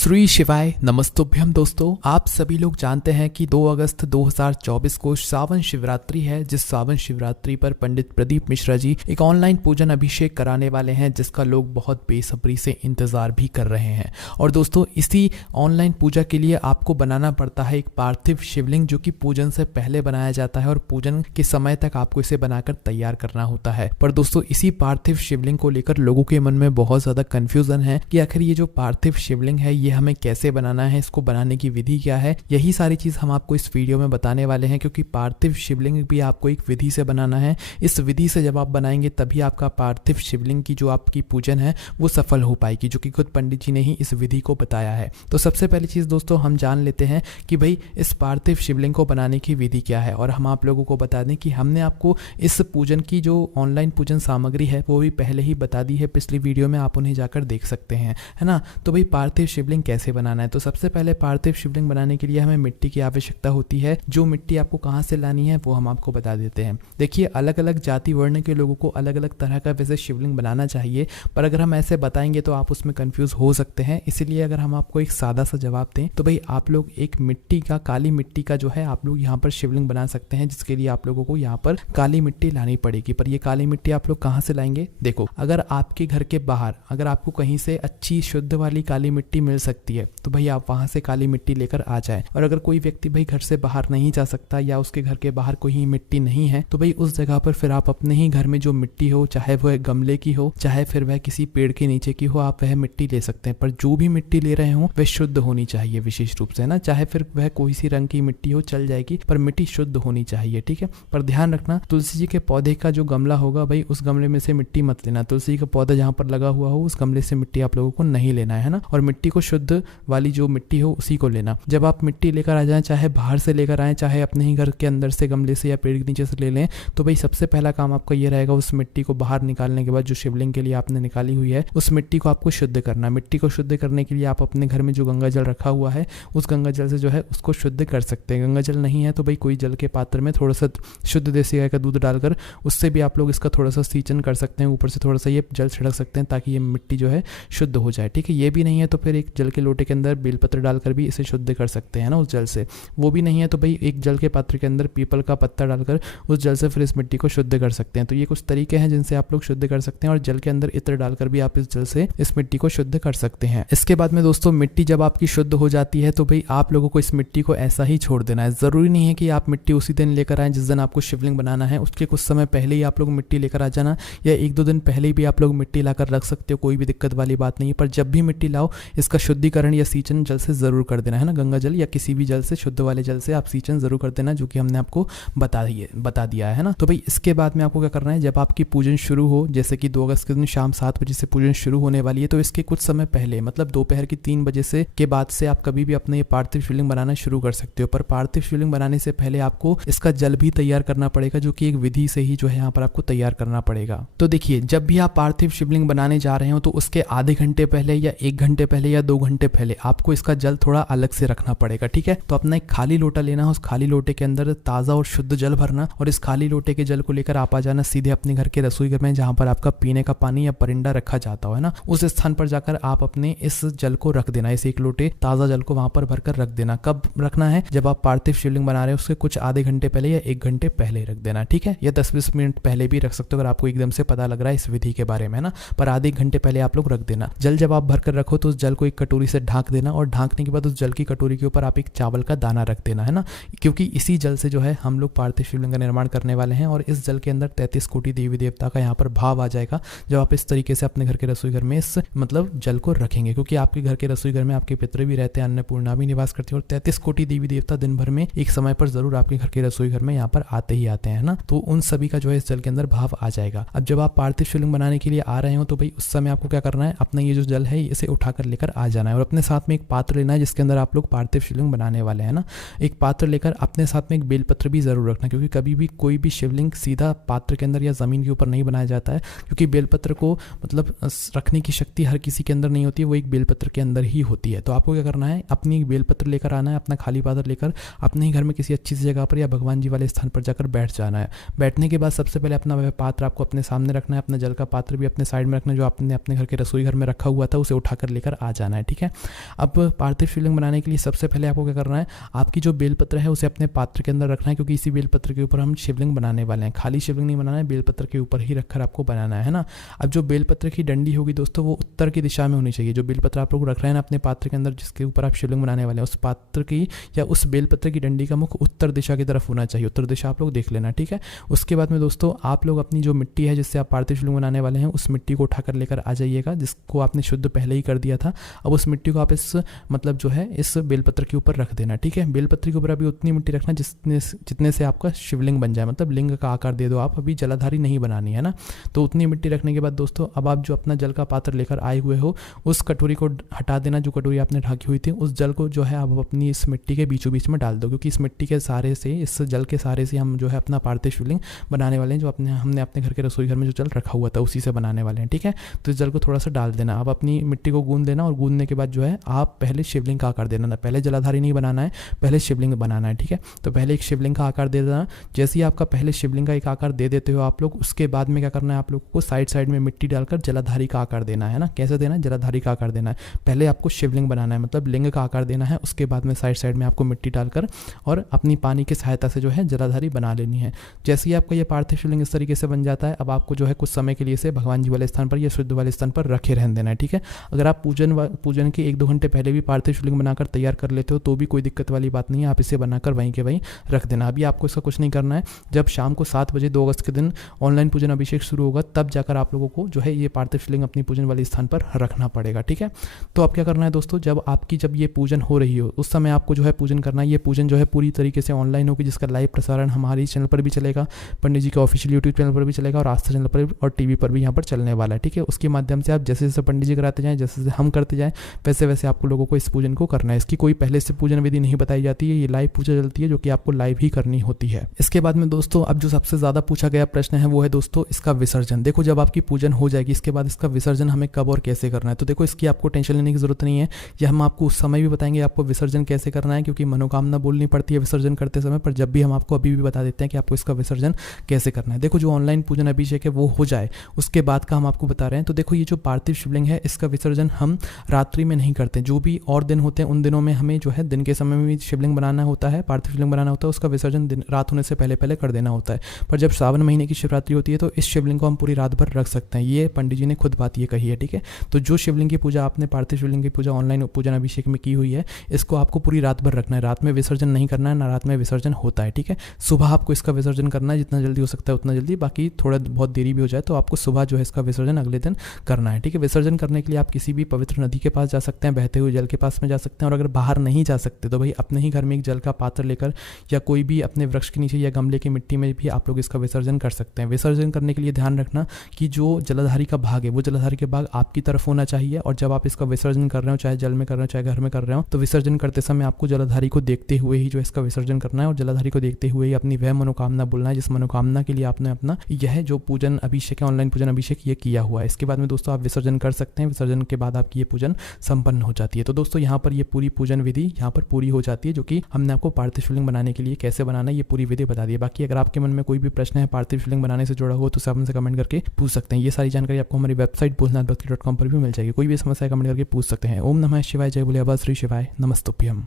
श्री शिवाय नमस्तुभ्यम। दोस्तों, आप सभी लोग जानते हैं कि 2 अगस्त 2024 को सावन शिवरात्रि है, जिस सावन शिवरात्रि पर पंडित प्रदीप मिश्रा जी एक ऑनलाइन पूजन अभिषेक कराने वाले हैं, जिसका लोग बहुत बेसब्री से इंतजार भी कर रहे हैं। और दोस्तों, इसी ऑनलाइन पूजा के लिए आपको बनाना पड़ता है एक पार्थिव शिवलिंग, जो कि पूजन से पहले बनाया जाता है और पूजन के समय तक आपको इसे बनाकर तैयार करना होता है। पर दोस्तों, इसी पार्थिव शिवलिंग को लेकर लोगों के मन में बहुत ज्यादा कंफ्यूजन है कि आखिर ये जो पार्थिव शिवलिंग है ये हमें कैसे बनाना है, इसको बनाने की विधि क्या है। यही सारी चीज हम आपको इस वीडियो में बताने वाले हैं, क्योंकि पार्थिव शिवलिंग भी आपको एक विधि से बनाना है। इस विधि से जब आप बनाएंगे तभी आपका पार्थिव शिवलिंग की जो आपकी पूजन है वो सफल हो पाएगी, जो कि खुद पंडित जी ने ही इस विधि को बताया है। तो सबसे पहली चीज दोस्तों, हम जान लेते हैं कि भाई इस पार्थिव शिवलिंग को बनाने की विधि क्या है। और हम आप लोगों को बता दें कि हमने आपको इस पूजन की जो ऑनलाइन पूजन सामग्री है वो भी पहले ही बता दी है पिछली वीडियो में, आप उन्हें जाकर देख सकते हैं, है ना। तो भाई पार्थिव शिवलिंग कैसे बनाना है, तो सबसे पहले पार्थिव शिवलिंग बनाने के लिए हमें मिट्टी की आवश्यकता होती है। जो मिट्टी आपको कहाँ से लानी है वो हम आपको बता देते हैं। देखिए, अलग अलग जाति वर्ण के लोगों को अलग अलग तरह का वैसे शिवलिंग बनाना चाहिए, पर अगर हम ऐसे बताएंगे तो आप उसमें कंफ्यूज हो सकते हैं। इसीलिए अगर हम आपको एक सादा सा जवाब दें तो भाई आप लोग एक मिट्टी का, काली मिट्टी का जो है आप लोग यहाँ पर शिवलिंग बना सकते हैं, जिसके लिए आप लोगों को यहाँ पर काली मिट्टी लानी पड़ेगी। पर ये काली मिट्टी आप लोग कहाँ से लाएंगे? देखो, अगर आपके घर के बाहर अगर आपको कहीं से अच्छी शुद्ध वाली काली मिट्टी मिल सकती है तो भाई आप वहां से काली मिट्टी लेकर आ जाए। और अगर कोई व्यक्ति भाई घर से बाहर नहीं जा सकता या उसके घर के बाहर कोई मिट्टी नहीं है तो भाई उस जगह पर फिर आप अपने ही घर में जो मिट्टी हो, चाहे वह गमले की हो, चाहे फिर वह किसी पेड़ के नीचे की हो, आप वह मिट्टी ले सकते हैं। पर जो भी मिट्टी ले रहे हो वह शुद्ध होनी चाहिए विशेष रूप से, ना। चाहे फिर वह कोई सी रंग की मिट्टी हो चल जाएगी, पर मिट्टी शुद्ध होनी चाहिए, ठीक है। पर ध्यान रखना, तुलसी जी के पौधे का जो गमला होगा भाई उस गमले में से मिट्टी मत लेना। तुलसी का पौधा जहाँ पर लगा हुआ हो उस गमले से मिट्टी आप लोगों को नहीं लेना है ना। और मिट्टी को शुद्ध वाली जो मिट्टी हो उसी को लेना। जब आप मिट्टी लेकर आ जाएं, चाहे बाहर से लेकर आएं, चाहे अपने ही घर के अंदर से गमले से या पेड़ के नीचे से ले लें, तो भाई सबसे पहला काम आपका ये रहेगा, उस मिट्टी को बाहर निकालने के बाद जो शिवलिंग के लिए आपने निकाली हुई है उस मिट्टी को आपको शुद्ध करना। मिट्टी को शुद्ध करने के लिए आप अपने घर में जो गंगा जल रखा हुआ है उस गंगा जल से जो है उसको शुद्ध कर सकते हैं। गंगा जल नहीं है तो भाई कोई जल के पात्र में थोड़ा सा शुद्ध देसी गाय का दूध डालकर उससे भी आप लोग इसका थोड़ा सा सींचन कर सकते हैं, ऊपर से थोड़ा सा ये जल छिड़क सकते हैं ताकि ये मिट्टी जो है शुद्ध हो जाए, ठीक है। ये भी नहीं है तो फिर एक जल के लोटे के अंदर बेलपत्र डालकर भी इसे शुद्ध कर सकते हैं ना उस जल से। वो भी नहीं है तो भाई एक जल के पात्र के अंदर पीपल का पत्ता डालकर उस जल से फिर इस मिट्टी को शुद्ध कर सकते हैं। तो ये कुछ तरीके हैं जिनसे आप लोग शुद्ध कर सकते हैं। और जल के अंदर इत्र डालकर भी आप इस जल से इस मिट्टी को शुद्ध कर सकते हैं। इसके बाद में दोस्तों, मिट्टी जब आपकी शुद्ध हो जाती है तो भाई आप लोगों को इस मिट्टी को ऐसा ही छोड़ देना है। जरूरी नहीं है कि आप मिट्टी उसी दिन लेकर आए जिस दिन आपको शिवलिंग बनाना है, उसके कुछ समय पहले ही आप लोग मिट्टी लेकर आ जाना, या 1-2 दिन पहले भी आप लोग मिट्टी लाकर रख सकते हो, कोई भी दिक्कत वाली बात नहीं है। पर जब भी मिट्टी लाओ इसका शुद्धिकरण या सींचन जल से जरूर कर देना, है ना। गंगा जल या किसी भी जल से, शुद्ध वाले जल से आप सींचन जरूर कर देना, जो कि हमने आपको बता दिया है ना। तो भाई इसके बाद में आपको क्या करना है, जब आपकी पूजन शुरू हो, जैसे कि 2 अगस्त के दिन शाम 7 बजे से पूजन शुरू होने वाली है, तो इसके कुछ समय पहले मतलब दोपहर की 3 बजे से के बाद से आप कभी भी अपने ये पार्थिव शिवलिंग बनाना शुरू कर सकते हो। पर पार्थिव शिवलिंग बनाने से पहले आपको इसका जल भी तैयार करना पड़ेगा, जो कि एक विधि से ही जो है यहाँ पर आपको तैयार करना पड़ेगा। तो देखिए, जब भी आप पार्थिव शिवलिंग बनाने जा रहे हो तो उसके आधे घंटे पहले या 1 घंटे पहले या 2 घंटे पहले आपको इसका जल थोड़ा अलग से रखना पड़ेगा, ठीक है। तो अपना एक खाली लोटा लेना है, उस खाली लोटे के अंदर ताजा और शुद्ध जल भरना, और इस खाली लोटे के जल को लेकर आप आ जाना सीधे अपने घर के रसोई घर में, जहां पर आपका पीने का पानी या परिंदा रखा जाता हो, है ना। उस स्थान पर जाकर आप अपने इस जल को रख देना, इस 1 लोटे ताजा जल को वहां पर भरकर रख देना। कब रखना है? जब आप पार्थिव शिवलिंग बना रहे हो उसके कुछ आधे घंटे पहले या 1 घंटे पहले रख देना, ठीक है। या 10-20 मिनट पहले भी रख सकते हो अगर आपको एकदम से पता लग रहा है इस विधि के बारे में, ना। पर आधे घंटे पहले आप लोग रख देना। जल जब आप भरकर रखो तो उस जल को एक कटोरी से ढांक देना, और ढांकने के बाद उस जल की कटोरी के ऊपर आप एक चावल का दाना रख देना, है ना। क्योंकि इसी जल से जो है हम लोग पार्थिव शिवलिंग का निर्माण करने वाले हैं, और इस जल के अंदर 33 कोटि देवी देवता का यहाँ पर भाव आ जाएगा जब आप इस तरीके से अपने घर के रसोई घर में इस मतलब जल को रखेंगे। क्योंकि आपके घर के रसोई घर में आपके पितृ भी रहते हैं, अन्नपूर्णा भी निवास करती है, और 33 कोटि देवी देवता दिन भर में एक समय पर जरूर आपके घर के रसोई घर में यहाँ पर आते ही आते हैं ना। तो उन सभी का जो है इस जल के अंदर भाव आ जाएगा। अब जब आप पार्थिव शिवलिंग बनाने के लिए आ रहे हो तो भाई उस समय आपको क्या करना है, अपना ये जो जल है इसे उठाकर लेकर आ जाना है, और अपने साथ में एक पात्र लेना है जिसके अंदर आप लोग पार्थिव शिवलिंग बनाने वाले हैं ना। एक पात्र लेकर अपने साथ में एक बेलपत्र भी जरूर रखना, क्योंकि कभी भी कोई भी शिवलिंग सीधा पात्र के अंदर या जमीन के ऊपर नहीं बनाया जाता है, क्योंकि बेलपत्र को मतलब रखने की शक्ति हर किसी के अंदर नहीं होती है, वो एक बेलपत्र के अंदर ही होती है। तो आपको क्या करना है, अपनी एक बेलपत्र लेकर आना है, अपना खाली पात्र लेकर अपने ही घर में किसी अच्छी सी जगह पर या भगवान जी वाले स्थान पर जाकर बैठ जाना है। बैठने के बाद सबसे पहले अपना वह पात्र आपको अपने सामने रखना है, अपना जल का पात्र भी अपने साइड में रखना है, जो आपने अपने घर के रसोई घर में रखा हुआ था उसे उठाकर लेकर आ जाना है, ठीक है। अब पार्थिव शिवलिंग बनाने के लिए सबसे पहले आपको क्या करना है, आपकी जो बेलपत्र है उसे अपने पात्र के अंदर रखना है, क्योंकि इसी बेलपत्र के ऊपर हम शिवलिंग बनाने वाले हैं। खाली शिवलिंग नहीं बनाना है, बेलपत्र के ऊपर ही रखकर आपको बनाना है ना। अब जो बेलपत्र की डंडी होगी दोस्तों वो उत्तर की दिशा में होनी चाहिए। जो बेलपत्र आप लोग रख रहे हैं ना अपने पात्र के अंदर जिसके ऊपर आप शिवलिंग बनाने वाले हैं, उस पात्र की या उस बेलपत्र की डंडी का मुख उत्तर दिशा की तरफ होना चाहिए। उत्तर दिशा आप लोग देख लेना, ठीक है। उसके बाद में दोस्तों आप लोग अपनी जो मिट्टी है जिससे आप पार्थिव शिवलिंग बनाने वाले हैं उस मिट्टी को उठाकर लेकर आ जाइएगा, जिसको आपने शुद्ध पहले ही कर दिया था। अब उस मिट्टी को आप इस मतलब जो है इस बेलपत्र के ऊपर रख देना, ठीक है। बेलपत्र के ऊपर अभी उतनी मिट्टी रखना जितने से आपका शिवलिंग बन जाए, मतलब लिंग का आकार दे दो आप, अभी जलाधारी नहीं बनानी है ना। तो उतनी मिट्टी रखने के बाद दोस्तों अब आप जो अपना जल का पात्र लेकर आए हुए हो उस कटोरी को हटा देना, जो कटोरी आपने ढकी हुई थी। उस जल को जो है आप अपनी इस मिट्टी के बीचों बीच में डाल दो, क्योंकि इस मिट्टी के सहारे से, इस जल के सहारे से हम जो है अपना पार्थिव शिवलिंग बनाने वाले हैं। जो हमने अपने घर के रसोई घर में जो जल रखा हुआ था उसी से बनाने वाले हैं, ठीक है। तो इस जल को थोड़ा सा डाल देना। अब अपनी मिट्टी को गूंद देना और गूंदने के बाद जो है आप पहले शिवलिंग का आकार देना। पहले जलाधारी नहीं बनाना है, पहले शिवलिंग बनाना है, ठीक है। तो पहले एक शिवलिंग का आकार दे देना। जैसे ही आपका पहले शिवलिंग का एक आकार दे देते हो आप लोग, उसके बाद में क्या करना है आप लोगों को साइड साइड में मिट्टी डालकर जलाधारी का आकार देना है ना। कैसे देना है, जलाधारी का आकार देना है। पहले आपको शिवलिंग बनाना है, मतलब लिंग का आकार देना है, उसके बाद में साइड साइड में आपको मिट्टी डालकर और अपनी पानी की सहायता से जो है जलाधारी बना लेनी है। जैसे ही आपका ये पार्थिव शिवलिंग इस तरीके से बन जाता है, अब आपको जो है कुछ समय के लिए से भगवान जी वाले स्थान पर या शुद्ध वाले स्थान पर रखे रहने देना है, ठीक है। अगर आप पूजन के 1-2 घंटे पहले भी पार्थिव शिवलिंग बनाकर तैयार कर लेते हो तो भी कोई दिक्कत वाली बात नहीं है, आप इसे बनाकर वहीं के वहीं रख देना। अभी आपको इसका कुछ नहीं करना है। जब शाम को 7 बजे 2 अगस्त के दिन ऑनलाइन पूजन अभिषेक शुरू होगा तब जाकर आप लोगों को जो है ये पार्थिव शिवलिंग अपनी पूजन वाले स्थान पर रखना पड़ेगा, ठीक है। तो अब क्या करना है दोस्तों, जब ये पूजन हो रही हो उस समय आपको जो है पूजन करना है। ये पूजन जो है पूरी तरीके से ऑनलाइन होगी, जिसका लाइव प्रसारण हमारे चैनल पर भी चलेगा, पंडित जी के ऑफिशियल यूट्यूब चैनल पर भी चलेगा और आस्था चैनल पर और टीवी पर भी यहाँ पर चलने वाला है, ठीक है। उसके माध्यम से आप जैसे जैसे पंडित जी कराते जाएं, जैसे जैसे हम करते जाएं, वैसे वैसे आपको लोगों को इस पूजन को करना है। इसकी कोई पहले से पूजन विधि नहीं बताई जाती है, ये लाइव पूजा चलती है जो कि आपको लाइव ही करनी होती है। इसके बाद में दोस्तों अब जो सबसे ज़्यादा पूछा गया प्रश्न है वो है दोस्तों इसका विसर्जन। देखो जब आपकी पूजन हो जाएगी इसके बाद इसका विसर्जन हमें कब और कैसे करना है, तो देखो इसकी आपको टेंशन लेने की जरूरत नहीं है। ये हम आपको उस समय भी बताएंगे आपको विसर्जन कैसे करना है, क्योंकि मनोकामना बोलनी पड़ती है विसर्जन करते समय, पर जब भी हम आपको अभी भी बता देते हैं कि आपको इसका विसर्जन कैसे करना है। देखो जो ऑनलाइन पूजन अभिषेक है वो हो जाए उसके बाद का हम आपको बता रहे हैं। तो देखो ये जो पार्थिव शिवलिंग है इसका विसर्जन हम रात्रि में नहीं करते, जो भी और दिन होते हैं उन दिनों में हमें जो है दिन के समय में भी शिवलिंग बनाना होता है, पार्थिव शिवलिंग बनाना होता है, उसका विसर्जन रात होने से पहले पहले कर देना होता है। पर जब सावन महीने की शिवरात्रि होती है तो इस शिवलिंग को हम पूरी रात भर रख सकते हैं। ये पंडित जी ने खुद बात ये कही है, ठीक है। तो जो शिवलिंग की पूजा आपने पार्थिव शिवलिंग की पूजा ऑनलाइन पूजन अभिषेक में की हुई है इसको आपको पूरी रात भर रखना है। रात में विसर्जन नहीं करना है, ना रात में विसर्जन होता है, ठीक है। सुबह आपको इसका विसर्जन करना है, जितना जल्दी हो सकता है उतना जल्दी, बाकी थोड़ा बहुत देरी भी हो जाए तो आपको सुबह जो है इसका विसर्जन अगले दिन करना है, ठीक है। विसर्जन करने के लिए आप किसी भी पवित्र नदी के पास जा सकते हैं, बहते हुए जल के पास में जा सकते हैं, और अगर बाहर नहीं जा सकते तो भाई अपने ही घर में एक जल का पात्र लेकर या कोई भी अपने वृक्ष के नीचे या गमले की मिट्टी में भी आप लोग इसका विसर्जन कर सकते हैं। विसर्जन करने के लिए ध्यान रखना कि जो जलाधारी का भाग है वो जलाधारी के भाग आपकी तरफ होना चाहिए, और जब आप इसका विसर्जन कर रहे हो चाहे जल में कर रहे हो चाहे घर में कर रहे हो तो विसर्जन करते समय आपको जलाधारी को देखते हुए ही जो इसका विसर्जन करना है, और जलाधारी को देखते हुए ही अपनी वह मनोकामना बोलना है जिस मनोकामना के लिए आपने अपना यह जो पूजन अभिषेक है ऑनलाइन पूजन अभिषेक ये किया हुआ है। इसके बाद में दोस्तों आप विसर्जन कर सकते हैं। विसर्जन के बाद आपकी ये पूजन संपन्न हो जाती है। तो दोस्तों यहाँ पर ये पूरी पूजन विधि यहाँ पर पूरी हो जाती है, जो कि हमने आपको पार्थिव शिवलिंग बनाने के लिए कैसे बनाना है ये पूरी विधि बता दी है। बाकी अगर आपके मन में कोई भी प्रश्न है पार्थिव शिवलिंग बनाने से जुड़ा हो तो आप हमसे कमेंट करके पूछ सकते हैं। ये सारी जानकारी आपको हमारी वेबसाइट भोलेनाथभक्ति.com पर भी मिल जाएगी। कोई भी समस्या कमेंट करके पूछ सकते हैं। ओम नमः शिवाय, जय भोले, श्री शिवाय, नमस्तुभ्यम।